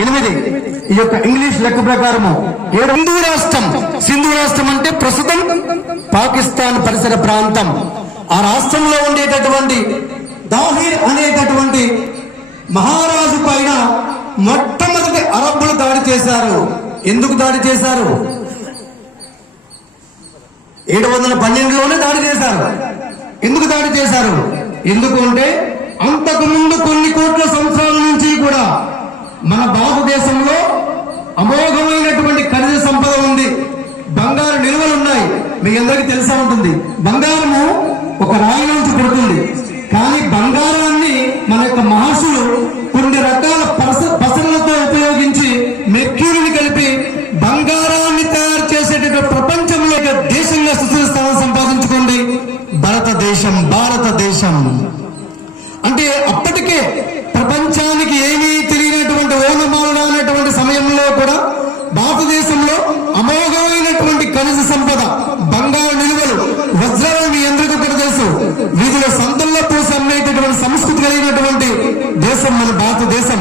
8 ఈ యొక్క ఇంగ్లీష్ లెక్క ప్రకారము 7 సింధు రాష్ట్రం అంటే ప్రస్తుతం పాకిస్తాన్ పరిసర ప్రాంతం. ఆ రాష్ట్రంలో ఉండేటటువంటి దాహిర్ అనేటటువంటి మహారాజు పైన మొట్టమొదటి అరబ్బులు దాడి చేశారు. ఎందుకు దాడి చేశారు? 712లోనే దాడి చేశారు. ఎందుకు దాడి చేశారు? ఎందుకు అంటే అంతకు ముందు కొన్ని కోట్ల సంవత్సరాల నుంచి కూడా మన భారతదేశంలో అమోఘమైనటువంటి ఖనిజ సంపద ఉంది. బంగారు నిల్వలు ఉన్నాయి. మీ అందరికీ తెలిసే ఉంటుంది. బంగారము ఒక రాయి నుంచి పుడుతుంది. కానీ బంగారాన్ని మన యొక్క మహర్షులు కొన్ని రకాల పసలతో ఉపయోగించి మెర్క్యూరీని కలిపి బంగారాన్ని తయారు చేసేటటువంటి ప్రపంచంలో దేశంగా స్థానం సంపాదించుకోండి భారతదేశం. అంటే అప్పటికే ప్రపంచానికి ఏమీ తెలియనటువంటి ఓనమాల అనేటువంటి సమయంలో కూడా భారతదేశంలో అమోఘమైనటువంటి ఖనిజ సంపద, బంగారు నిలువలు, వజ్రాలు మీ అందరికీ కూడా తెలుసు. వీధిలో సంతల్లో పూసి అమ్మేటటువంటి సంస్కృతి కలిగినటువంటి దేశం మన భారతదేశం.